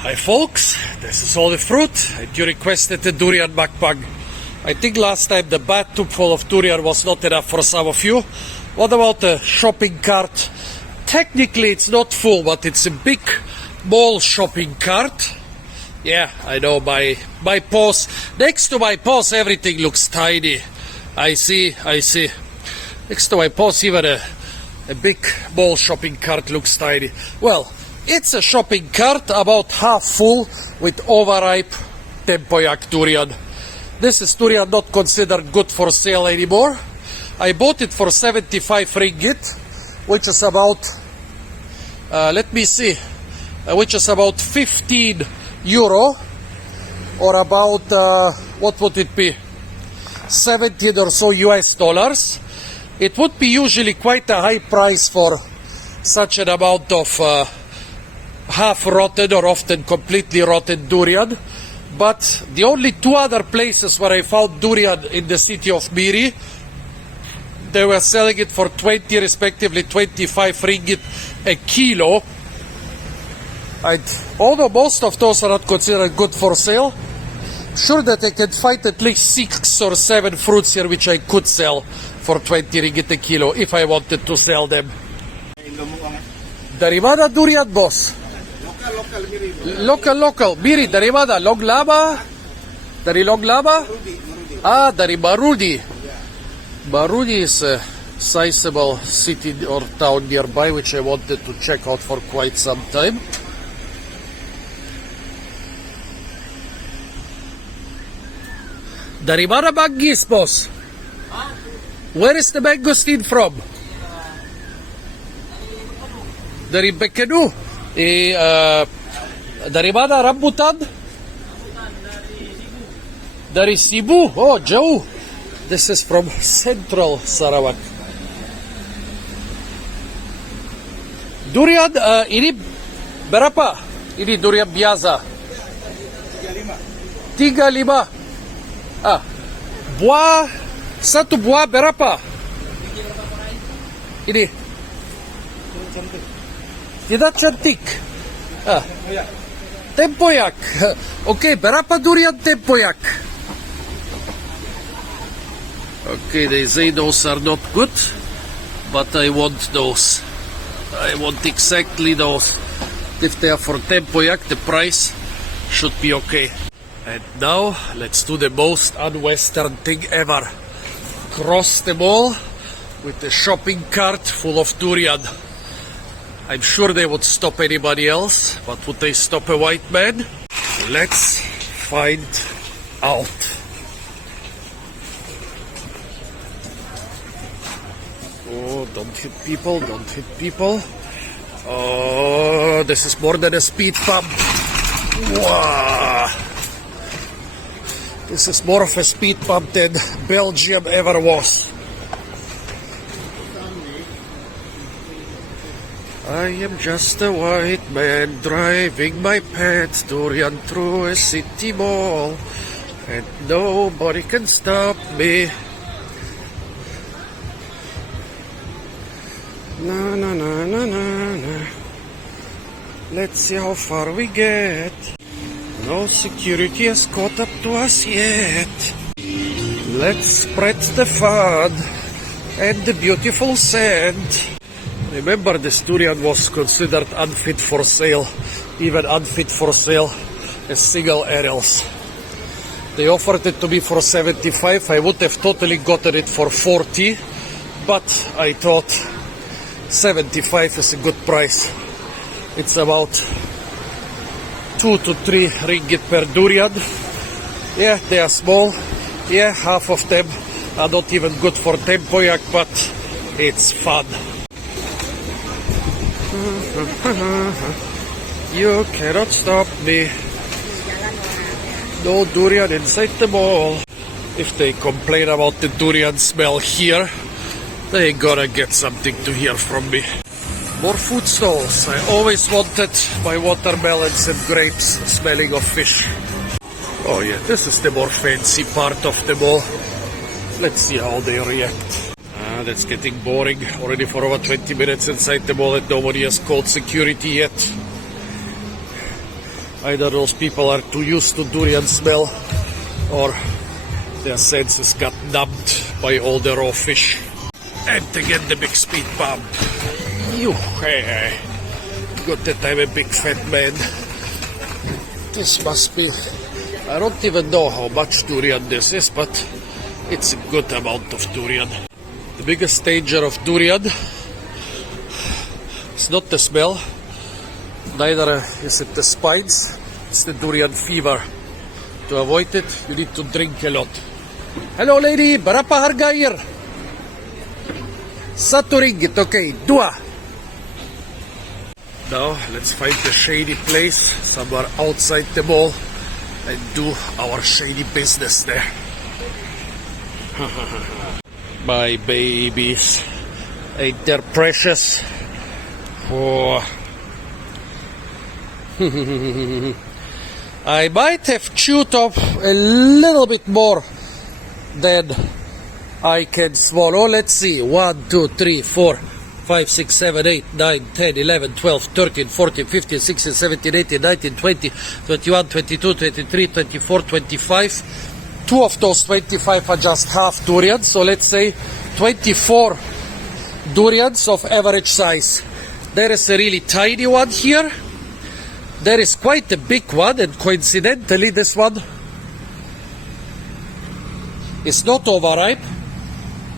Hi folks, this is all the fruit and you requested the durian mukbang. I think last time the bathtub full of durian was not enough for some of you. What about the shopping cart? Technically it's not full, but it's a big mall shopping cart. Yeah, I know, my paws, next to my paws everything looks tiny. I see. Next to my paws even a big mall shopping cart looks tiny. Well, it's a shopping cart about half full with overripe tempoyak durian. This is durian not considered good for sale anymore. I bought it for 75 ringgit, which is about, which is about 15 euro, or about, what would it be, 17 or so US dollars. It would be usually quite a high price for such an amount of half rotten or often completely rotten durian. But the only two other places where I found durian in the city of Miri, they were selling it for 20 respectively 25 ringgit a kilo. And although most of those are not considered good for sale, sure that I can find at least 6 or 7 fruits here which I could sell for 20 ringgit a kilo if I wanted to sell them. Dari mana durian, boss? Local. Miri, dari mana? Long Lama? Dari Long Lama? Ah, dari Marudi. Marudi is a sizable city or town nearby which I wanted to check out for quite some time. Dari mana manggis, boss? Where is the mangosteen from? Dari Bekenu. Dari mana rambutan? Dari Cebu. Oh, jauh. This is from Central Sarawak. Durian ini berapa? Ini durian biasa. 35. Ah, buah, satu buah berapa? Ini tidak cantik. Ah, tempoyak. Okay, berapa durian tempoyak? Okay, they say those are not good, but I want those. I want exactly those. If they are for tempoyak, the price should be okay. And now, let's do the most un-Western thing ever. Cross the mall with the shopping cart full of durian. I'm sure they would stop anybody else, but would they stop a white man? Let's find out. Oh, don't hit people. Oh, this is more than a speed bump. Wow. This is more of a speed bump than Belgium ever was. I am just a white man driving my pet durian through a city mall, and nobody can stop me. Na. Let's see how far we get. No security has caught up to us yet. Let's spread the fun and the beautiful scent. Remember, this durian was considered unfit for sale, even unfit for sale as single arrows. They offered it to me for 75. I would have totally gotten it for 40, but I thought 75 is a good price. It's about 2 to 3 ringgit per durian. Yeah, they are small. Yeah, half of them are not even good for tempoyak, but it's fun. You cannot stop me. No durian inside the mall. If they complain about the durian smell here, they gotta get something to hear from me. More food stalls. I always wanted my watermelons and grapes smelling of fish. Oh yeah, this is the more fancy part of the mall. Let's see how they react. That's getting boring. Already for over 20 minutes inside the mall and nobody has called security yet. Either those people are too used to durian smell, or their senses got numbed by all the raw fish. And again the big speed bump. Hey. Good that I'm a big fat man. This must be... I don't even know how much durian this is, but it's a good amount of durian. The biggest danger of durian is not the smell, neither is it the spines, it's the durian fever. To avoid it, you need to drink a lot. Hello lady, berapa harga air? ringgit, okay, dua. Now, let's find a shady place, somewhere outside the mall, and do our shady business there. My babies, ain't they precious? Oh. I might have chewed up a little bit more than I can swallow. Let's see. 1, 2, 3, 4, 5, 6, 7, 8, 9, 10, 11, 12, 13, 14, 15, 16, 17, 18, 19, 20, 21, 22, 23, 24, 25. Two of those 25 are just half durians. So let's say 24 durians of average size. There is a really tiny one here. There is quite a big one, and coincidentally this one is not overripe.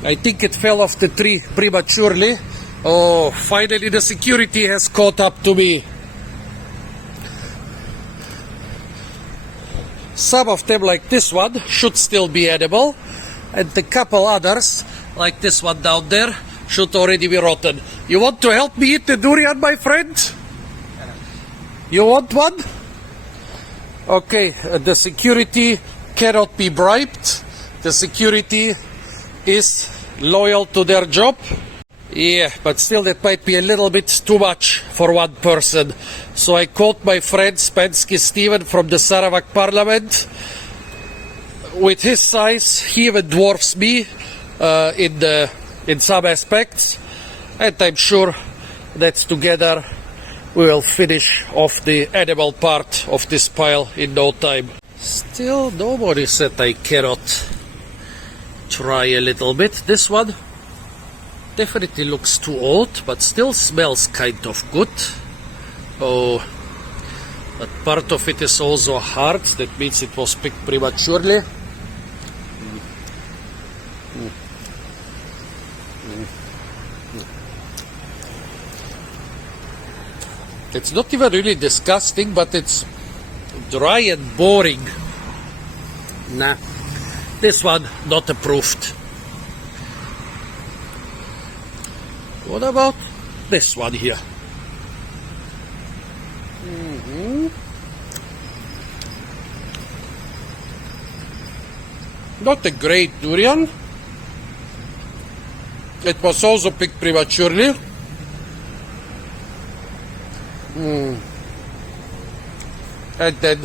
I think it fell off the tree prematurely. Oh, finally the security has caught up to me. Some of them, like this one, should still be edible, and the couple others, like this one down there, should already be rotten. You want to help me eat the durian, my friend? You want one? Okay, the security cannot be bribed. The security is loyal to their job. Yeah, but still that might be a little bit too much for one person. So I called my friend Spensky Steven from the Sarawak Parliament. With his size, he even dwarfs me in some aspects. And I'm sure that together we will finish off the edible part of this pile in no time. Still, nobody said I cannot try a little bit. This one definitely looks too old, but still smells kind of good. Oh, but part of it is also hard. That means it was picked prematurely. It's not even really disgusting, but it's dry and boring. Nah, this one not approved. What about this one here? Not a great durian. It was also picked prematurely. And then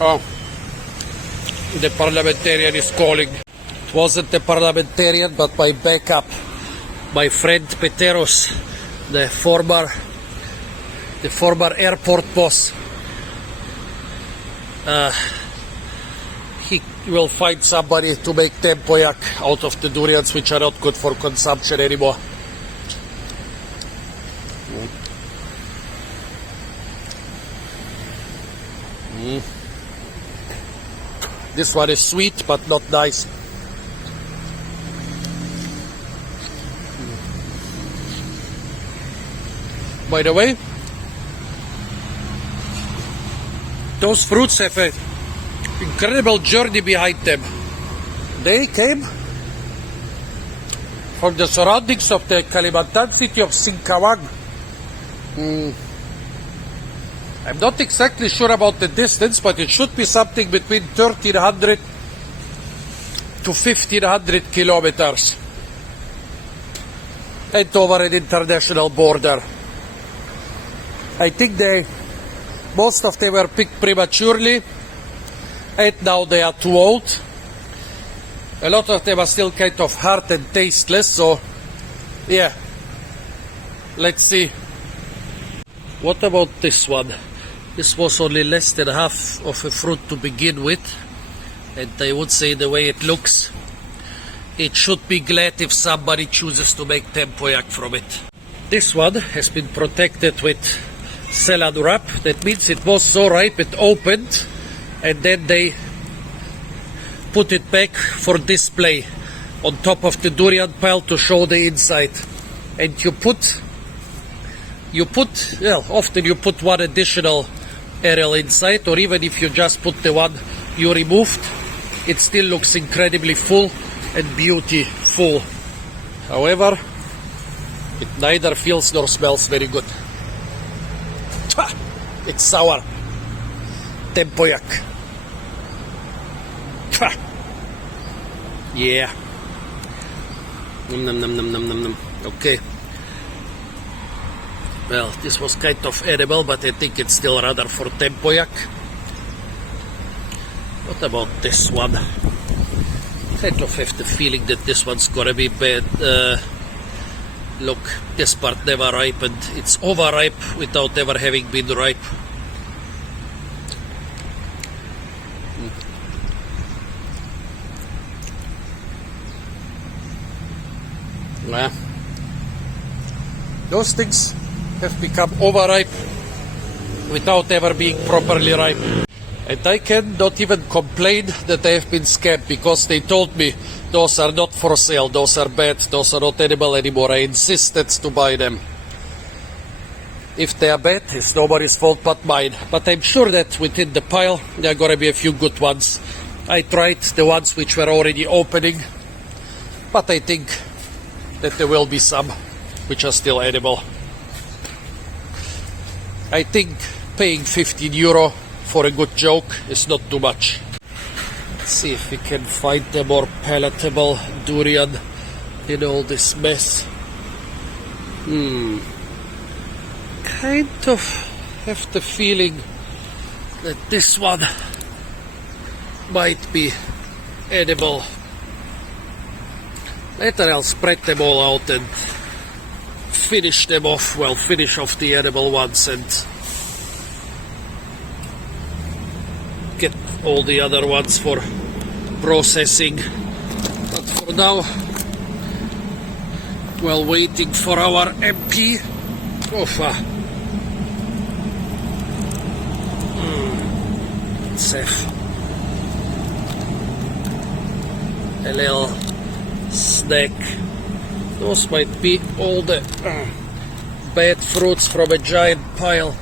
oh, the parliamentarian is calling. It wasn't the parliamentarian, but my backup, my friend Peteros, the former airport boss. He will find somebody to make tempoyak out of the durians, which are not good for consumption anymore. This one is sweet but not nice. By the way, those fruits have an incredible journey behind them. They came from the surroundings of the Kalimantan city of Singkawang. I'm not exactly sure about the distance, but it should be something between 1,300 to 1,500 kilometers. And over an international border. I think most of them were picked prematurely, and now they are too old. A lot of them are still kind of hard and tasteless, so yeah. Let's see. What about this one? This was only less than half of a fruit to begin with, and I would say the way it looks, it should be glad if somebody chooses to make tempoyak from it. This one has been protected with salad wrap. That means it was so ripe it opened, and then they put it back for display on top of the durian pile to show the inside. And often you put one additional aerial inside, or even if you just put the one you removed, it still looks incredibly full and beautiful. However, it neither feels nor smells very good. It's sour. Tempoyak. Yeah. Nom nom nom nom nom nom nom. Okay. Well, this was kind of edible, but I think it's still rather for tempoyak. What about this one? Kind of have the feeling that this one's gonna be bad. Look, this part never ripened. It's overripe without ever having been ripe. Yeah. Those things have become overripe without ever being properly ripe. And I cannot even complain that I have been scammed, because they told me those are not for sale, those are bad, those are not edible anymore. I insisted to buy them. If they are bad, it's nobody's fault but mine. But I'm sure that within the pile there are gonna be a few good ones. I tried the ones which were already opening, but I think that there will be some which are still edible. I think paying €15 for a good joke is not too much. Let's see if we can find a more palatable durian in all this mess. Kind of have the feeling that this one might be edible. Later I'll spread them all out and finish them off, finish off the edible ones and get all the other ones for processing. But for now, while waiting for our MP, let's have a little snack. Those might be all the bad fruits from a giant pile.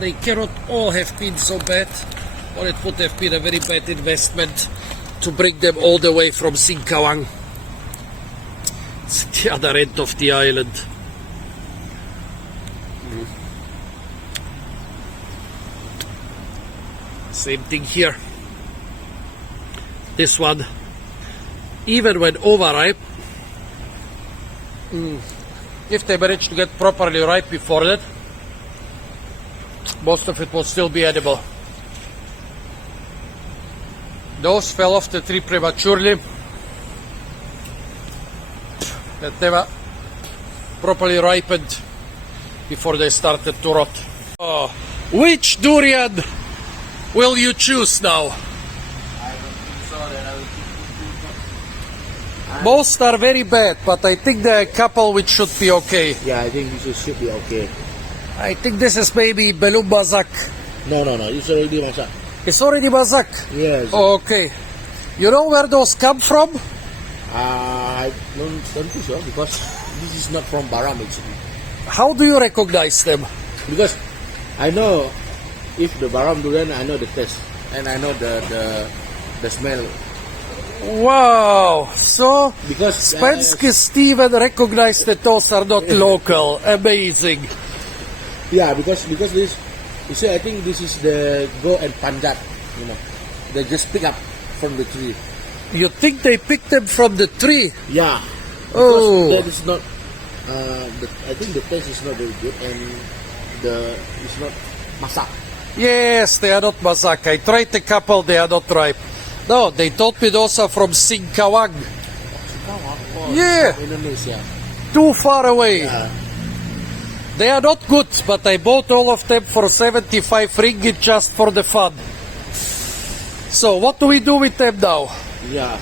They cannot all have been so bad, or it would have been a very bad investment to bring them all the way from Singkawang. It's the other end of the island. Same thing here. This one, even when overripe, if they manage to get properly ripe before that, most of it will still be edible. Those fell off the tree prematurely, that never properly ripened before they started to rot. Oh, which durian will you choose now? Most are very bad, but I think there are a couple which should be okay. Yeah, I think this should be okay. I think this is maybe belum bazak. No, it's already masak. It's already bazak? Yes. Oh, okay. You know where those come from? I don't think so, because this is not from Baram actually. How do you recognize them? Because I know if the Baram durian, I know the taste and I know the smell. Wow! So, because Spensky Steven recognized that those are not local. Amazing. Yeah, because this, you see, I think this is the Go and Panjat, they just pick up from the tree. You think they picked them from the tree? Yeah. Oh. That is not, I think the taste is not very good and it's not masak. Yes, they are not masak. I tried a couple, they are not ripe. No, they told me those are from Singkawang. Oh, yeah. Indonesia. Too far away. Yeah. They are not good, but I bought all of them for 75 ringgit just for the fun. So what do we do with them now? Yeah.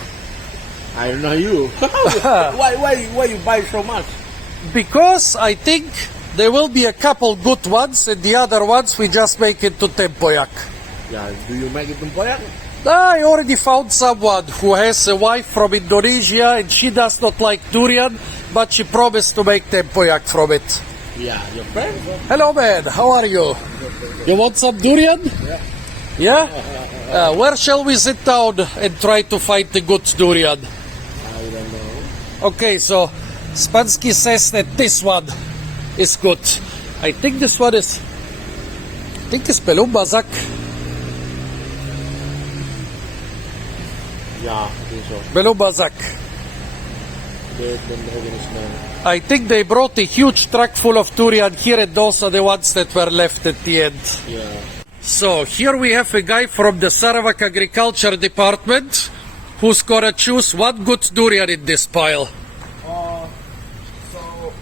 I don't know you. why you buy so much? Because I think there will be a couple good ones, and the other ones we just make into tempoyak. Yeah, do you make it tempoyak? I already found someone who has a wife from Indonesia, and she does not like durian, but she promised to make tempoyak from it. Yeah, your friend? Hello, man. How are you? You want some durian? Yeah. Yeah? Where shall we sit down and try to find the good durian? I don't know. Okay, so Spansky says that this one is good. I think this one is... I think it's Pelumbazak. Yeah, I think so. Pelumbazak. They don't have any smell. I think they brought a huge truck full of durian here, and those are the ones that were left at the end. Yeah. So here we have a guy from the Sarawak Agriculture Department who's gonna choose one good durian in this pile. So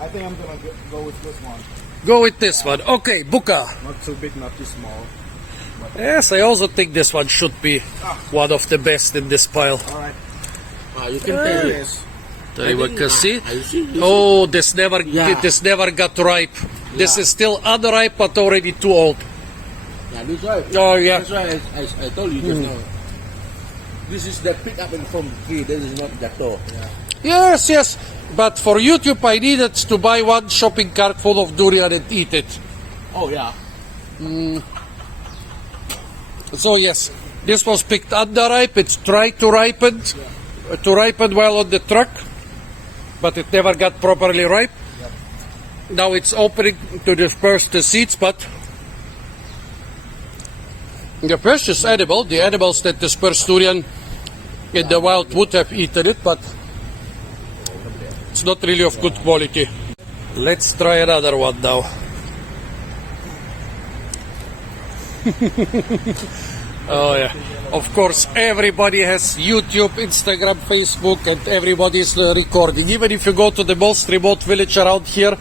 I think I'm gonna go with this one. Go with this one. Okay, Buka. Not too big, not too small. Yes, I also think this one should be one of the best in this pile. All right. You can taste it. Yes. Terima kasih. You see? Oh, this never got ripe. This Yeah. is still unripe but already too old. Yeah, that's why. Oh, yeah. That's why I told you just now. This is the pick up and from tree. This is not jatuh. Yes, yes. But for YouTube, I needed to buy one shopping cart full of durian and eat it. Oh yeah. So yes, this was picked underripe. It's tried to ripen while on the truck, but it never got properly ripe. Now it's opening to disperse the seeds, but the flesh is edible. The animals that disperse durian in the wild would have eaten it, but it's not really of good quality. Let's try another one now. Oh yeah. Of course, everybody has YouTube, Instagram, Facebook, and everybody is recording. Even if you go to the most remote village around here,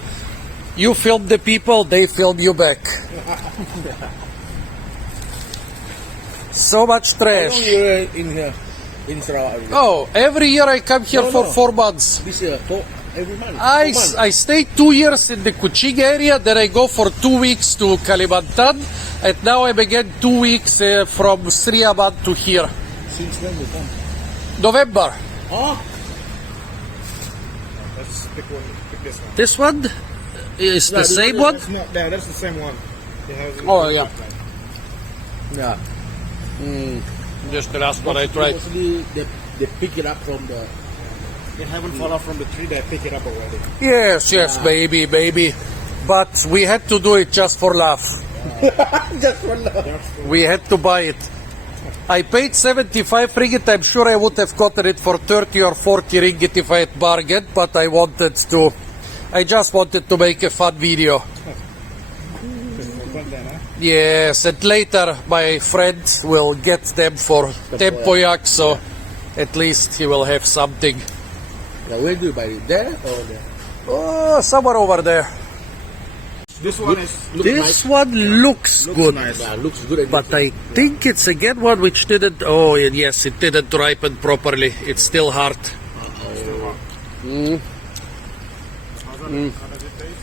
you film the people, they film you back. So much How long trash. you were in here in Sarawak? Oh, every year I come here No, for no. 4 months. This year, every month. I stayed 2 years in the Kuching area, then I go for 2 weeks to Kalimantan, and now I'm again 2 weeks from Sriaman to here. Since when you come? November. Oh, Let's pick one. Pick this one. This one is the this same one one? That's not that. That's the same one. It has Oh, yeah. yeah. Just the last one I tried. Mostly they pick it up from the. They haven't fallen off from the tree. They pick it up already. Yes, baby. But we had to do it just for laugh. Just for love. We had to buy it. I paid 75 ringgit. I'm sure I would have gotten it for 30 or 40 ringgit if I had bargained, but I just wanted to make a fun video. Yes, and later my friend will get them for tempoyak, so at least he will have something. Yeah, where do you buy it? There or there? Oh, somewhere over there. This one is. This one looks good. Nice. Yeah, looks good. But I think it's again one which didn't. Oh, yes, it didn't ripen properly. It's still hard. How does it taste?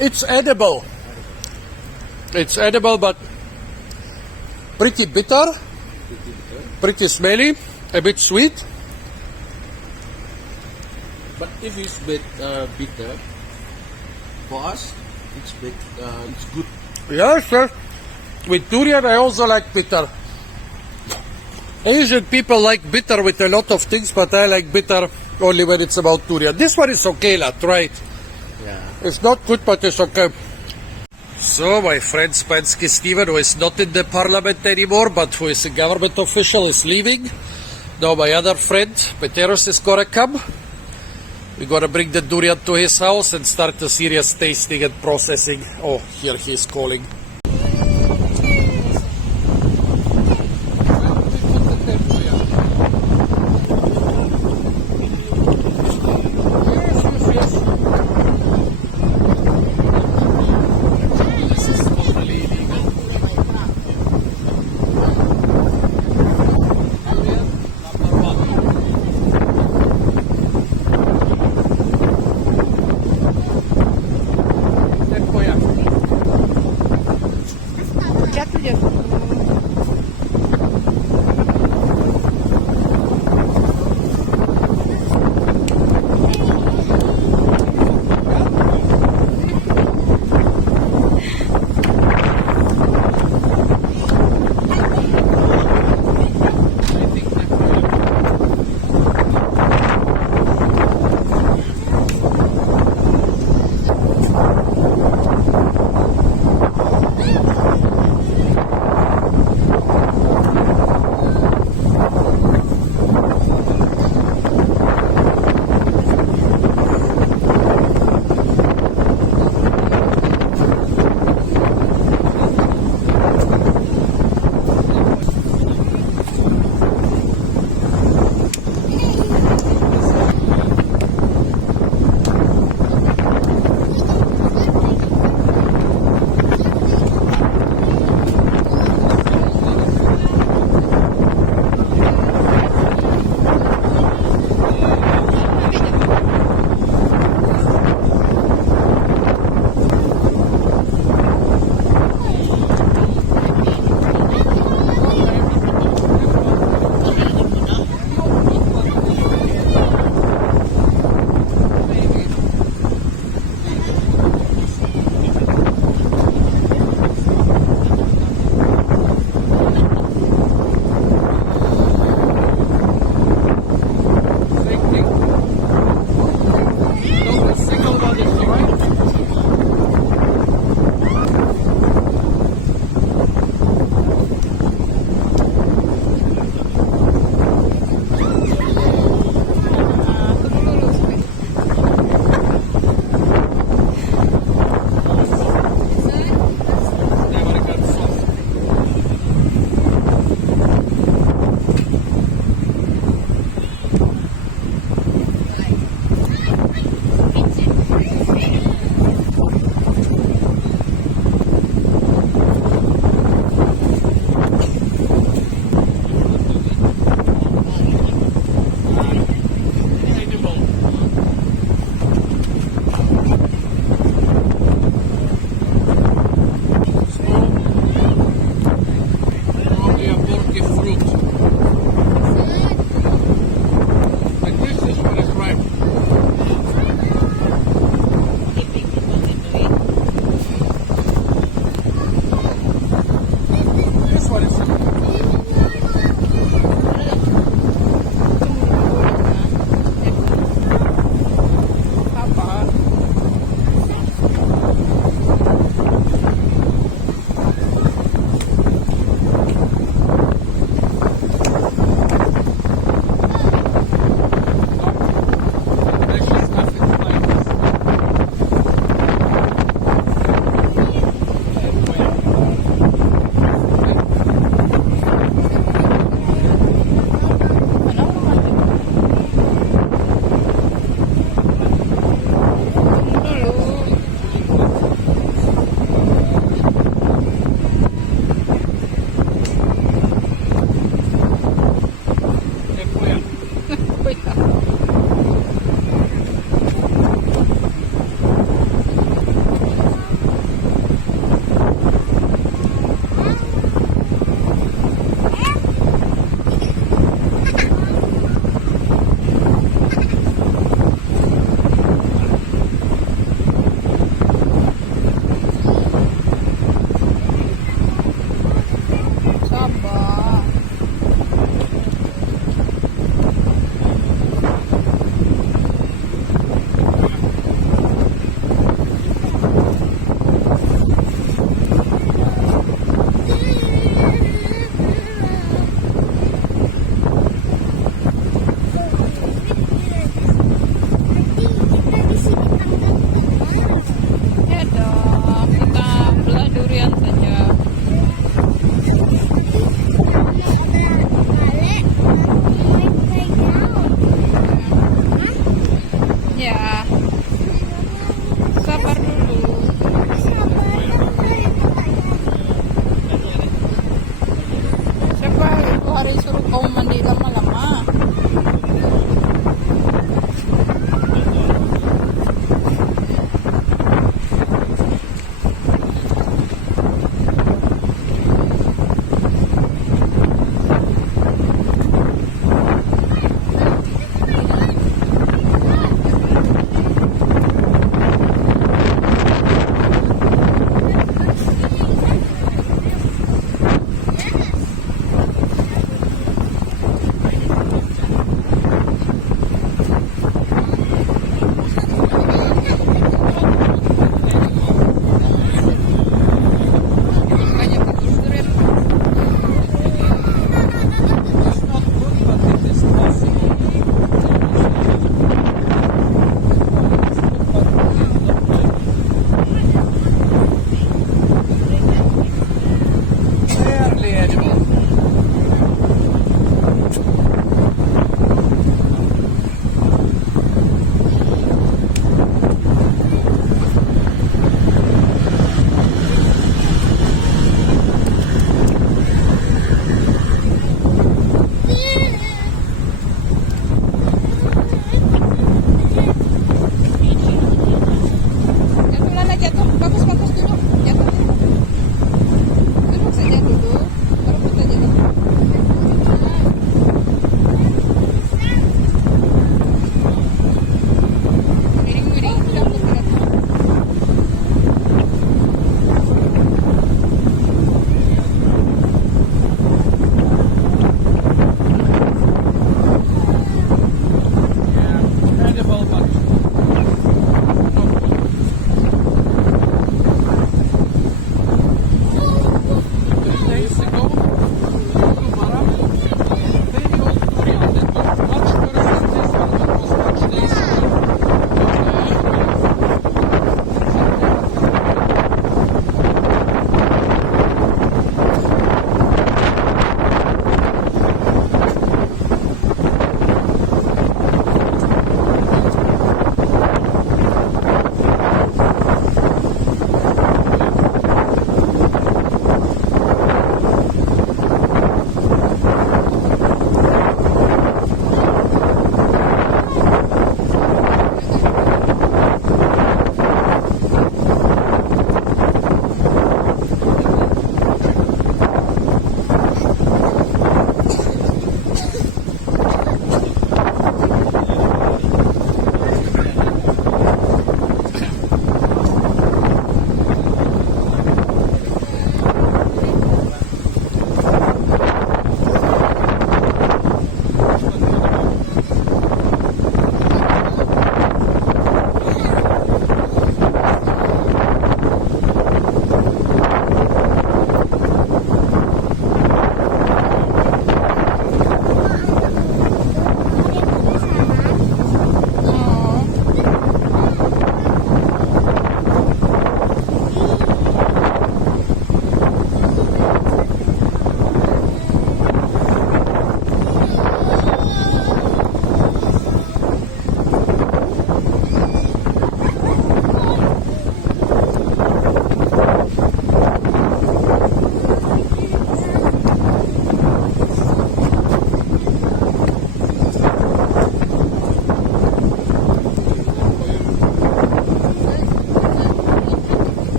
It's edible. It's edible, but pretty bitter, pretty smelly, a bit sweet. But if it's bitter, for us, it's good. Yes, yes. With durian, I also like bitter. Asian people like bitter with a lot of things, but I like bitter only when it's about durian. This one is okay, try it. Yeah. It's not good, but it's okay. So my friend Spansky Steven, who is not in the parliament anymore, but who is a government official, is leaving. Now my other friend, Peteros, is gonna come. We're gonna bring the durian to his house and start a serious tasting and processing. Oh, here he is calling.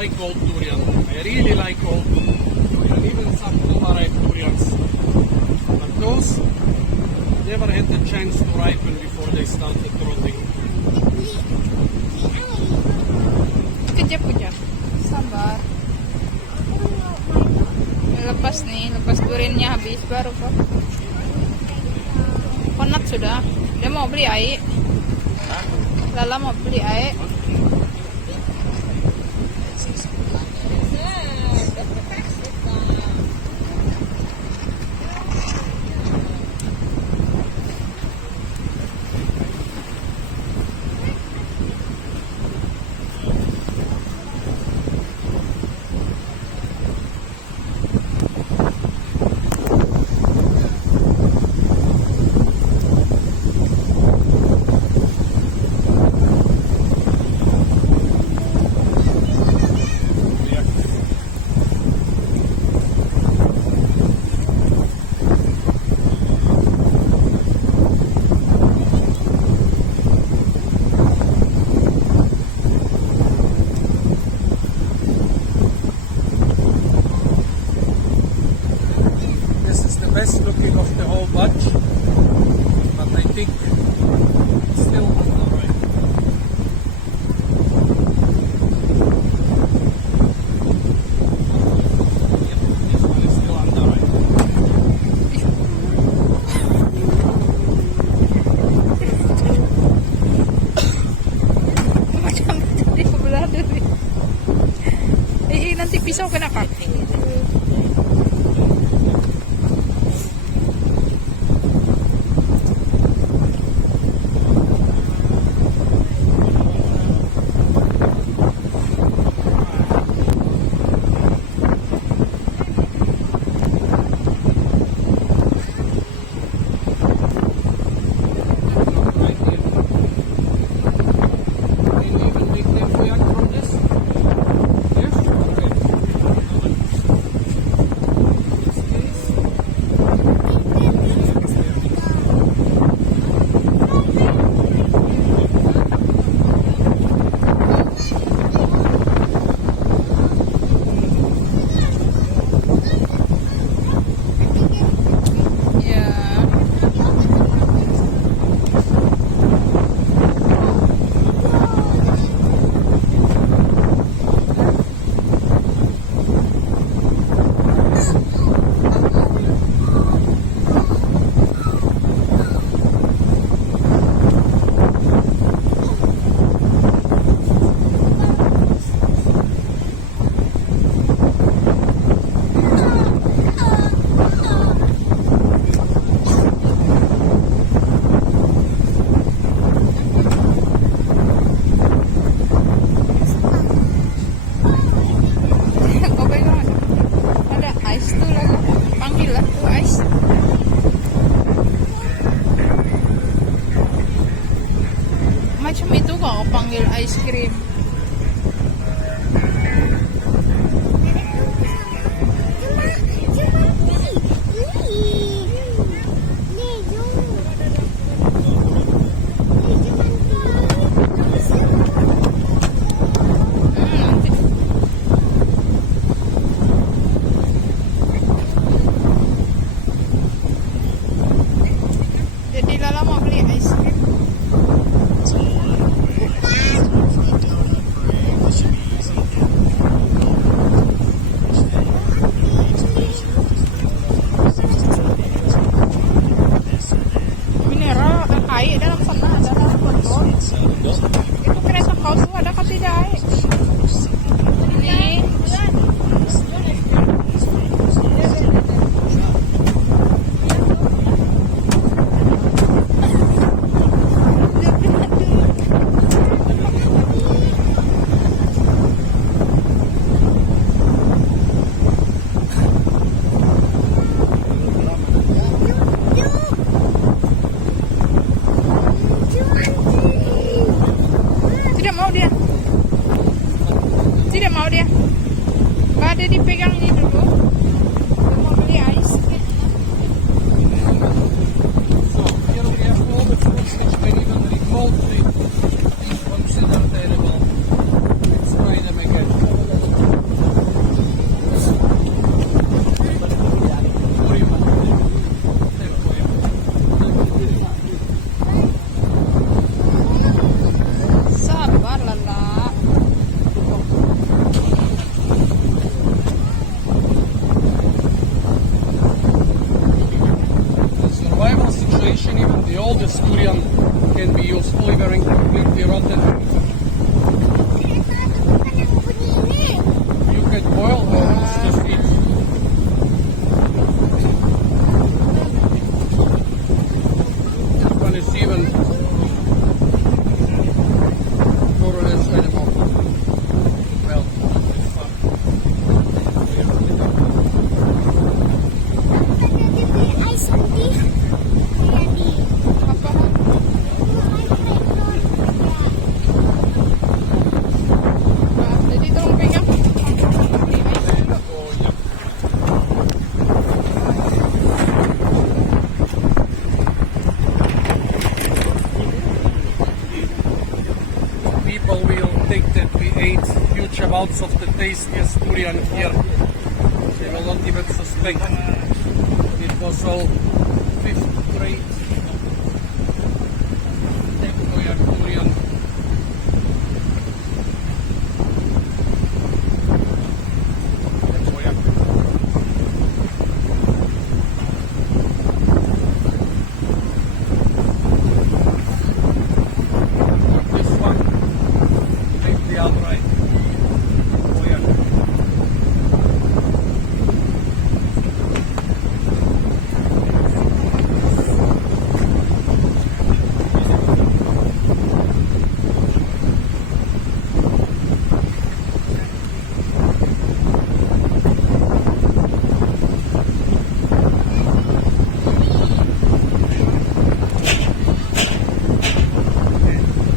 like old durian. I really like old durian, even some ripe durians. But those never had the chance to ripen before they started rotting. Kejap. Sabar. Lepas duriannya habis baru kok. Penat sudah. Dia mau beli air. Lala mau beli air. Best looking of the whole bunch, but I think it's still alright. Yep, this one is still alright. Macam di sebelah dulu. Nanti pisau kena kaki. eat huge amounts of the tastiest durian here. They will not even suspect it was all fifth grade tempoyak durian. Tempoyak. This one make the outright. Tempoyak.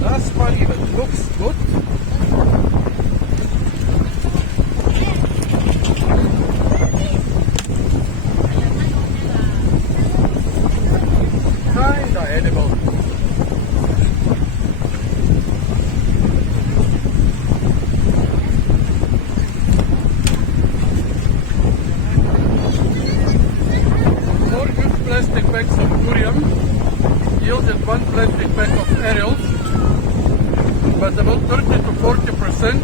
That's funny, but it looks good. Kinda edible. Four good plastic bags of durian yielded one plastic bag of aerials, but about 30 to 40%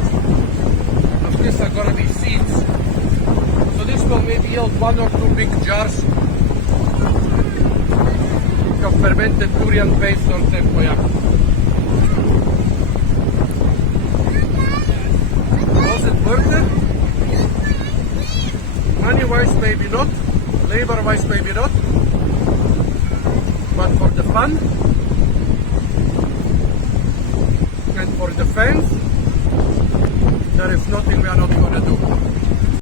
of these are gonna be seeds. So this will maybe yield 1 or 2 big jars of fermented durian paste or tempoyak. Was it worth it? Money-wise maybe not, labor-wise maybe not, but for the fun and for the fans, there is nothing we are not gonna do.